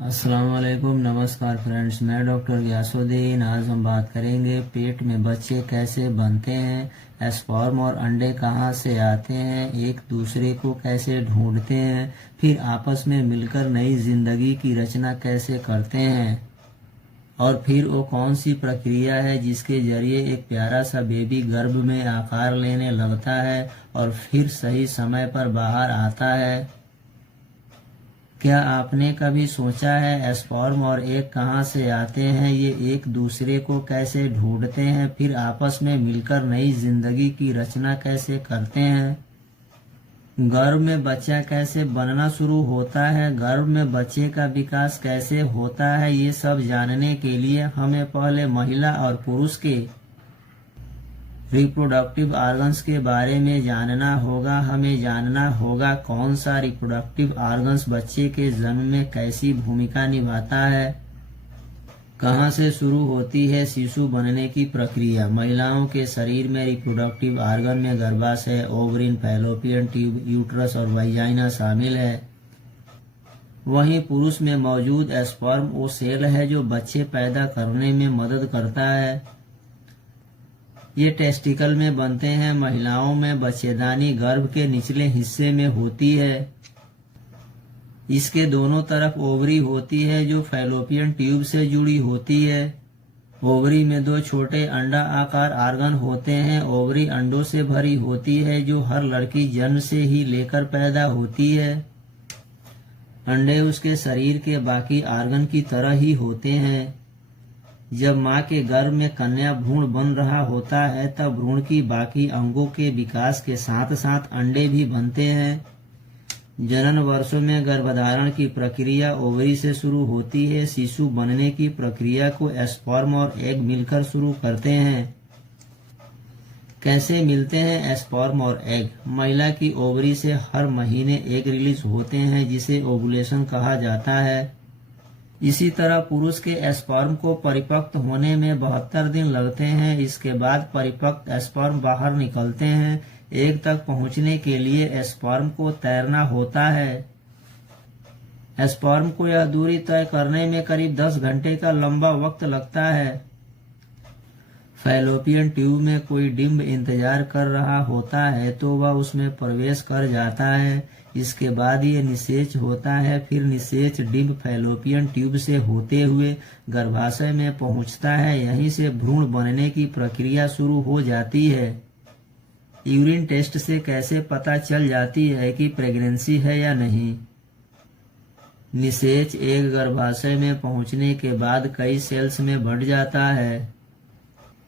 अस्सलाम वालेकुम, नमस्कार फ्रेंड्स। मैं डॉक्टर गयासुद्दीन। आज हम बात करेंगे पेट में बच्चे कैसे बनते हैं, स्पर्म और अंडे कहाँ से आते हैं, एक दूसरे को कैसे ढूंढते हैं, फिर आपस में मिलकर नई जिंदगी की रचना कैसे करते हैं, और फिर वो कौन सी प्रक्रिया है जिसके जरिए एक प्यारा सा बेबी गर्भ में आकार लेने लगता है और फिर सही समय पर बाहर आता है। क्या आपने कभी सोचा है स्पर्म और एग कहाँ से आते हैं, ये एक दूसरे को कैसे ढूंढते हैं, फिर आपस में मिलकर नई जिंदगी की रचना कैसे करते हैं। गर्भ में बच्चा कैसे बनना शुरू होता है, गर्भ में बच्चे का विकास कैसे होता है, ये सब जानने के लिए हमें पहले महिला और पुरुष के रिप्रोडक्टिव ऑर्गन्स के बारे में जानना होगा। हमें जानना होगा कौन सा रिप्रोडक्टिव ऑर्गन्स बच्चे के जन्म में कैसी भूमिका निभाता है। कहाँ से शुरू होती है शिशु बनने की प्रक्रिया। महिलाओं के शरीर में रिप्रोडक्टिव ऑर्गन में गर्भाशय, ओवरीन, फैलोपियन ट्यूब, यूट्रस और वाजाइना शामिल है। वहीं पुरुष में मौजूद स्पर्म वो सेल है जो बच्चे पैदा करने में मदद करता है। ये टेस्टिकल में बनते हैं। महिलाओं में बच्चेदानी गर्भ के निचले हिस्से में होती है। इसके दोनों तरफ ओवरी होती है जो फैलोपियन ट्यूब से जुड़ी होती है। ओवरी में दो छोटे अंडा आकार ऑर्गन होते हैं। ओवरी अंडों से भरी होती है जो हर लड़की जन्म से ही लेकर पैदा होती है। अंडे उसके शरीर के बाकी ऑर्गन की तरह ही होते हैं। जब माँ के गर्भ में कन्या भ्रूण बन रहा होता है तब भ्रूण की बाकी अंगों के विकास के साथ साथ अंडे भी बनते हैं। जनन वर्षों में गर्भधारण की प्रक्रिया ओवरी से शुरू होती है। शिशु बनने की प्रक्रिया को स्पर्म और एग मिलकर शुरू करते हैं। कैसे मिलते हैं स्पर्म और एग। महिला की ओवरी से हर महीने एग रिलीज होते हैं जिसे ओवुलेशन कहा जाता है। इसी तरह पुरुष के स्पर्म को परिपक्व होने में 72 दिन लगते हैं। इसके बाद परिपक्व स्पर्म बाहर निकलते हैं। एग तक पहुंचने के लिए स्पर्म को तैरना होता है। स्पर्म को यह दूरी तय करने में करीब 10 घंटे का लंबा वक्त लगता है। फैलोपियन ट्यूब में कोई डिंब इंतजार कर रहा होता है तो वह उसमें प्रवेश कर जाता है। इसके बाद ये निषेच होता है। फिर निषेच डिंब फैलोपियन ट्यूब से होते हुए गर्भाशय में पहुंचता है। यहीं से भ्रूण बनने की प्रक्रिया शुरू हो जाती है। यूरिन टेस्ट से कैसे पता चल जाती है कि प्रेगनेंसी है या नहीं। निषेच एग गर्भाशय में पहुंचने के बाद कई सेल्स में बढ़ जाता है।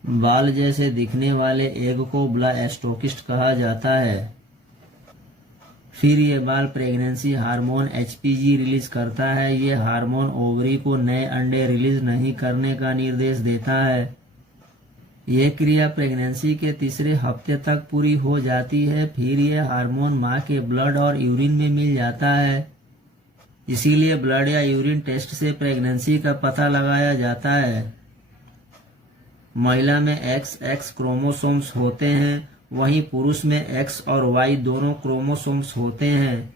बाल जैसे दिखने वाले एग को ब्लास्टोकिस्ट कहा जाता है। फिर ये बाल प्रेगनेंसी हार्मोन HPG रिलीज करता है। ये हार्मोन ओवरी को नए अंडे रिलीज नहीं करने का निर्देश देता है। ये क्रिया प्रेगनेंसी के तीसरे हफ्ते तक पूरी हो जाती है। फिर ये हार्मोन माँ के ब्लड और यूरिन में मिल जाता है। इसीलिए ब्लड या यूरिन टेस्ट से प्रेगनेंसी का पता लगाया जाता है। महिला में XX क्रोमोसोम्स होते हैं, वहीं पुरुष में X और Y दोनों क्रोमोसोम्स होते हैं।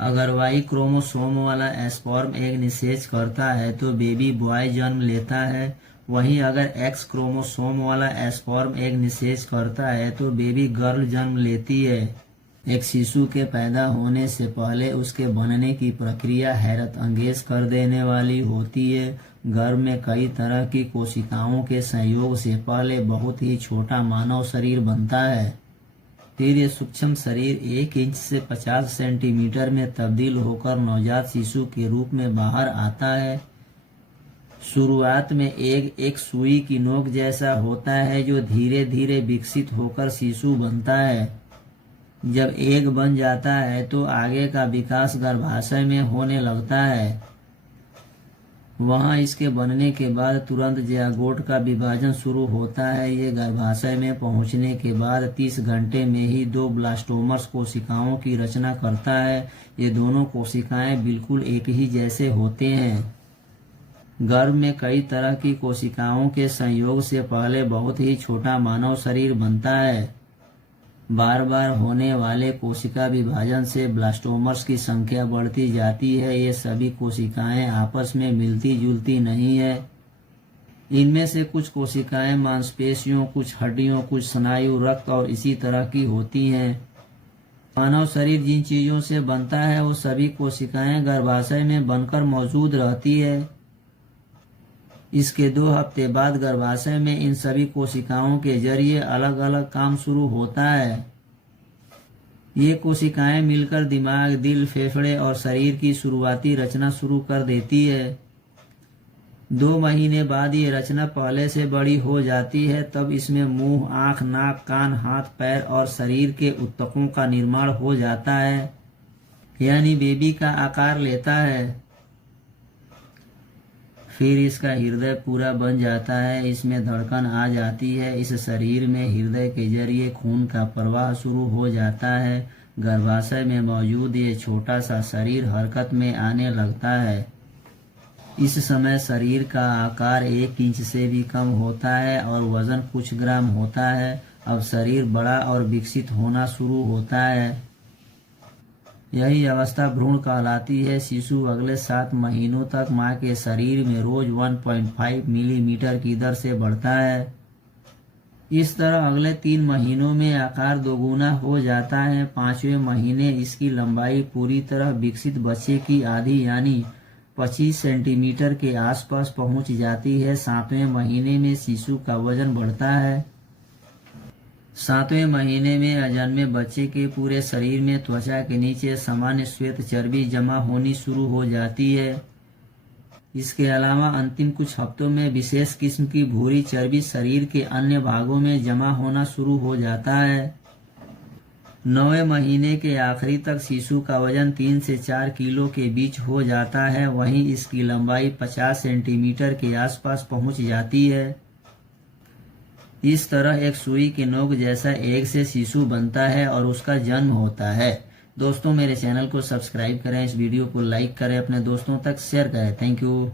अगर Y क्रोमोसोम वाला स्पर्म एग निषेच करता है तो बेबी बॉय जन्म लेता है। वहीं अगर X क्रोमोसोम वाला स्पर्म एग निषेच करता है तो बेबी गर्ल जन्म लेती है। एक शिशु के पैदा होने से पहले उसके बनने की प्रक्रिया हैरत अंगेज कर देने वाली होती है। गर्भ में कई तरह की कोशिकाओं के संयोग से पहले बहुत ही छोटा मानव शरीर बनता है। फिर ये सूक्ष्म शरीर 1 इंच से 50 सेंटीमीटर में तब्दील होकर नवजात शिशु के रूप में बाहर आता है। शुरुआत में एक सुई की नोक जैसा होता है जो धीरे धीरे विकसित होकर शिशु बनता है। जब एग बन जाता है तो आगे का विकास गर्भाशय में होने लगता है। वहां इसके बनने के बाद तुरंत ज़ायगोट का विभाजन शुरू होता है। ये गर्भाशय में पहुंचने के बाद 30 घंटे में ही 2 ब्लास्टोमर्स कोशिकाओं की रचना करता है। ये दोनों कोशिकाएं बिल्कुल एक ही जैसे होते हैं। गर्भ में कई तरह की कोशिकाओं के संयोग से पहले बहुत ही छोटा मानव शरीर बनता है। बार बार होने वाले कोशिका विभाजन से ब्लास्टोमर्स की संख्या बढ़ती जाती है। ये सभी कोशिकाएं आपस में मिलती जुलती नहीं है। इनमें से कुछ कोशिकाएं मांसपेशियों, कुछ हड्डियों, कुछ स्नायु, रक्त और इसी तरह की होती हैं। मानव शरीर जिन चीजों से बनता है वो सभी कोशिकाएं गर्भाशय में बनकर मौजूद रहती है। इसके 2 हफ्ते बाद गर्भाशय में इन सभी कोशिकाओं के जरिए अलग अलग काम शुरू होता है। ये कोशिकाएं मिलकर दिमाग, दिल, फेफड़े और शरीर की शुरुआती रचना शुरू कर देती है। 2 महीने बाद ये रचना पहले से बड़ी हो जाती है। तब इसमें मुंह, आंख, नाक, कान, हाथ, पैर और शरीर के ऊतकों का निर्माण हो जाता है, यानी बेबी का आकार लेता है। फिर इसका हृदय पूरा बन जाता है, इसमें धड़कन आ जाती है। इस शरीर में हृदय के जरिए खून का प्रवाह शुरू हो जाता है। गर्भाशय में मौजूद ये छोटा सा शरीर हरकत में आने लगता है। इस समय शरीर का आकार 1 इंच से भी कम होता है और वजन कुछ ग्राम होता है। अब शरीर बड़ा और विकसित होना शुरू होता है। यही अवस्था भ्रूण कहलाती है। शिशु अगले 7 महीनों तक मां के शरीर में रोज 1.5 मिलीमीटर की दर से बढ़ता है। इस तरह अगले 3 महीनों में आकार दोगुना हो जाता है। 5वें महीने इसकी लंबाई पूरी तरह विकसित बच्चे की आधी यानी 25 सेंटीमीटर के आसपास पहुंच जाती है। 7वें महीने में शिशु का वजन बढ़ता है। 7वें महीने में अजन्मे बच्चे के पूरे शरीर में त्वचा के नीचे सामान्य श्वेत चर्बी जमा होनी शुरू हो जाती है। इसके अलावा अंतिम कुछ हफ्तों में विशेष किस्म की भूरी चर्बी शरीर के अन्य भागों में जमा होना शुरू हो जाता है। 9वें महीने के आखिरी तक शिशु का वजन 3 से 4 किलो के बीच हो जाता है। वहीं इसकी लंबाई 50 सेंटीमीटर के आसपास पहुंच जाती है। इस तरह एक सुई के नोक जैसा एग से शिशु बनता है और उसका जन्म होता है। दोस्तों, मेरे चैनल को सब्सक्राइब करें, इस वीडियो को लाइक करें, अपने दोस्तों तक शेयर करें। Thank you.